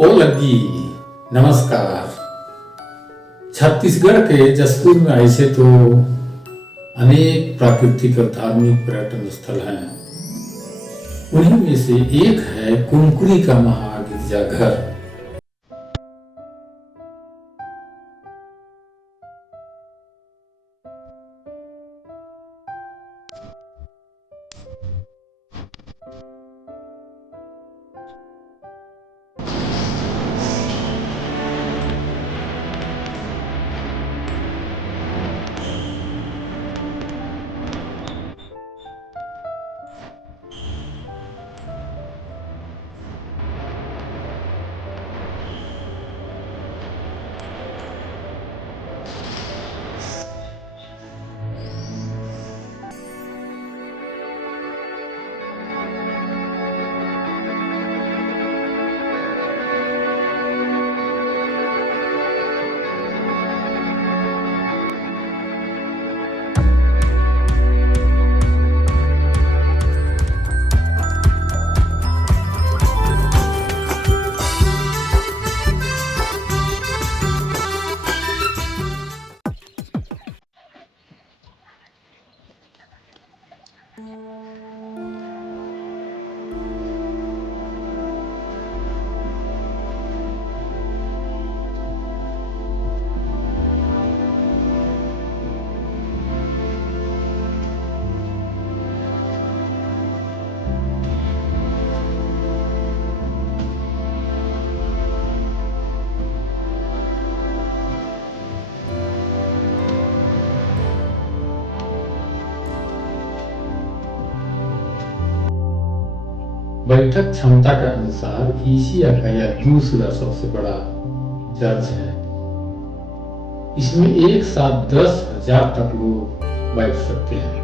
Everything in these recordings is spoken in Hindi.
ओ लगी नमस्कार। छत्तीसगढ़ के जसपुर में ऐसे तो अनेक प्राकृतिक और धार्मिक पर्यटन स्थल हैं। उन्हीं में से एक है कुनकुरी का महागिरजाघर। बैठक क्षमता के अनुसार एशिया का यह दूसरा सबसे बड़ा चर्च है। इसमें एक साथ 10,000 तक लोग बैठ सकते हैं।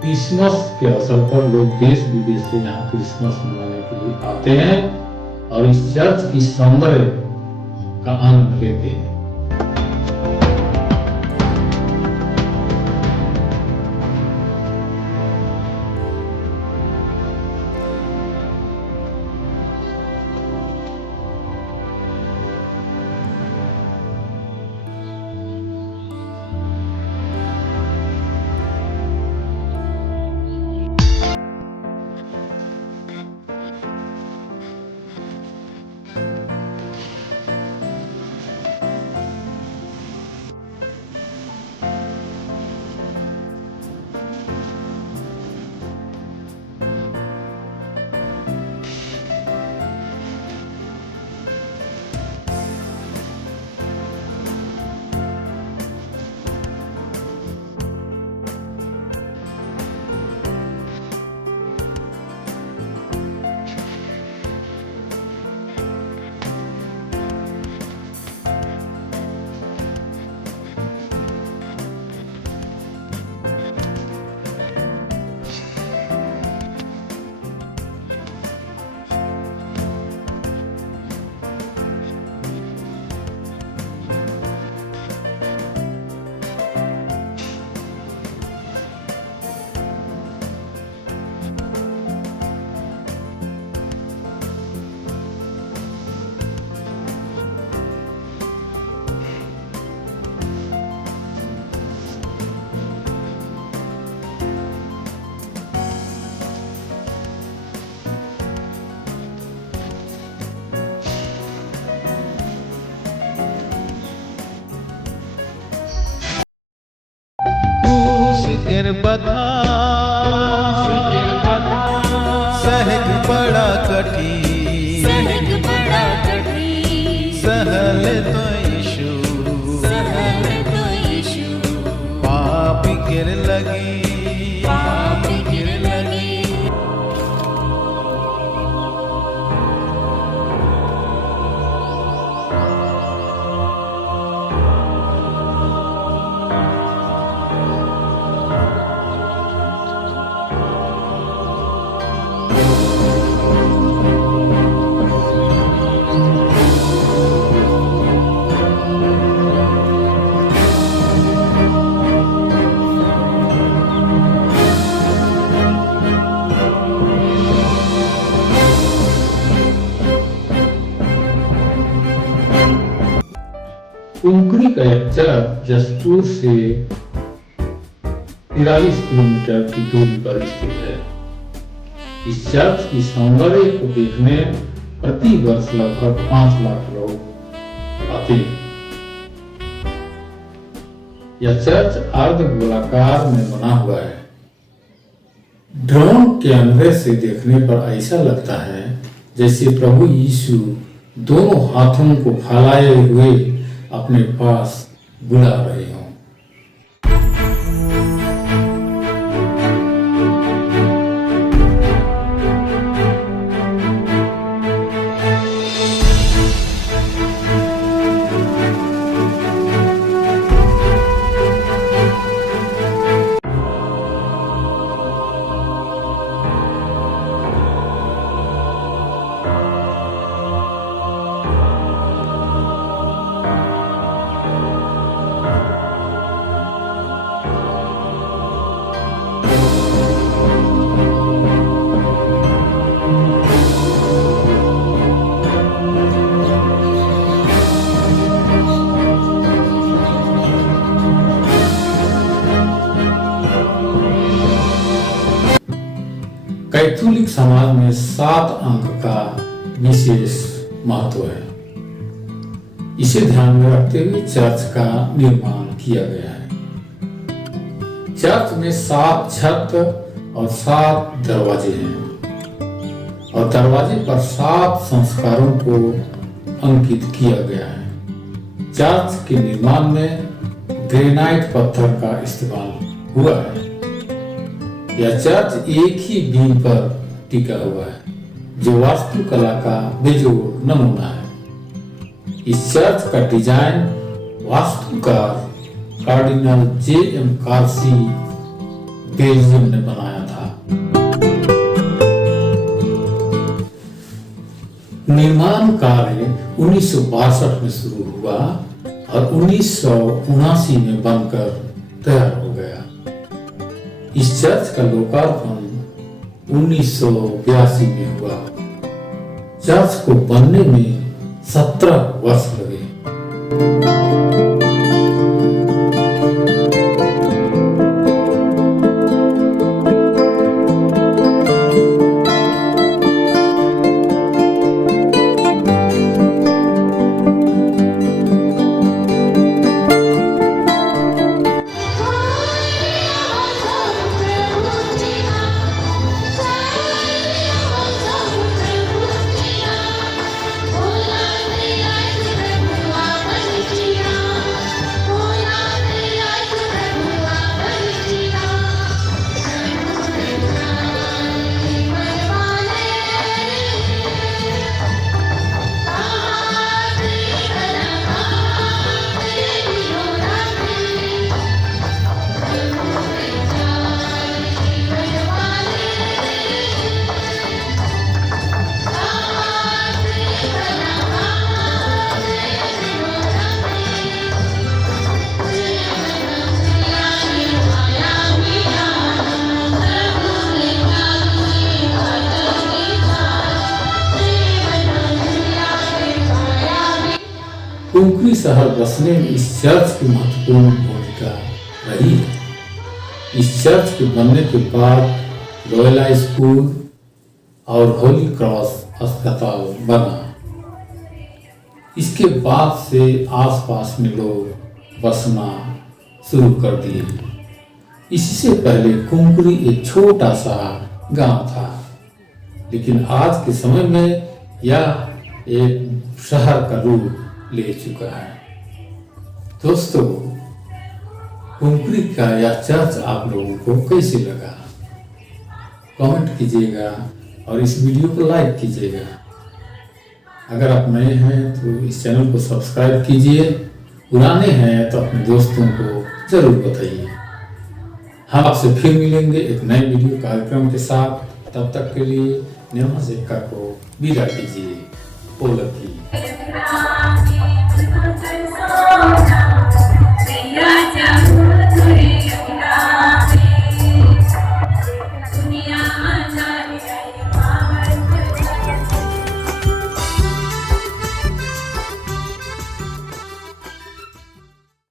क्रिसमस के अवसर पर लोग देश विदेश से यहाँ क्रिसमस मनाने के लिए आते हैं और इस चर्च की सौंदर्य का आनंद लेते हैं। सिर बधा सहक बड़ा कठिन सहल तो यीशु पाप गिर लगी कुंकरी का एक चर्च जसपुर से 43 किलोमीटर की दूरी पर स्थित है। इस चर्च की सौंदर्य को देखने प्रति वर्ष लगभग 5 लाख लोग आते हैं। यह चर्च अर्ध गोलाकार में बना हुआ है। ड्रोन कैमरे से देखने पर ऐसा लगता है जैसे प्रभु यीशु दोनों हाथों को फैलाए हुए अपने पास बुला रहे हों। कैथोलिक समाज में 7 अंक का विशेष महत्व है। इसे ध्यान में रखते हुए चर्च का निर्माण किया गया है। चर्च में 7 छत और 7 दरवाजे हैं और दरवाजे पर 7 संस्कारों को अंकित किया गया है। चर्च के निर्माण में ग्रेनाइट पत्थर का इस्तेमाल हुआ है। यह चर्च एक ही बीम पर टिका हुआ है, जो वास्तुकला का बेजोड़ नमूना है। इस चर्च का डिजाइन वास्तुकार कार्डिनल J.M. कार्सी बेल्जियम ने बनाया था। निर्माण कार्य 1962 में शुरू हुआ और 1979 में बनकर तैयार हो गया। इस चर्च का लोकार्पण 1982 में हुआ। चर्च को बनने में 17 वर्ष लगे। कुंकरी शहर बसने में इस चर्च की महत्वपूर्ण भूमिका रही है। इस चर्च के बनने के बाद लोयोला स्कूल और होली क्रॉस अस्पताल बना। इसके बाद से आसपास में लोग बसना शुरू कर दिए। इससे पहले कुंकरी एक छोटा सा गांव था, लेकिन आज के समय में यह एक शहर का रूप ले चुका है। दोस्तों, कुंकरी का यह चर्च आप लोगों को कैसे लगा? कमेंट कीजिएगा और इस वीडियो को लाइक कीजिएगा। अगर आप नए हैं तो इस चैनल को सब्सक्राइब कीजिए, पुराने हैं तो अपने दोस्तों को जरूर बताइए। हम आपसे फिर मिलेंगे एक नए वीडियो कार्यक्रम के साथ। तब तक के लिए निर्मा सेक्का को विदा कीजिए। ओलकी।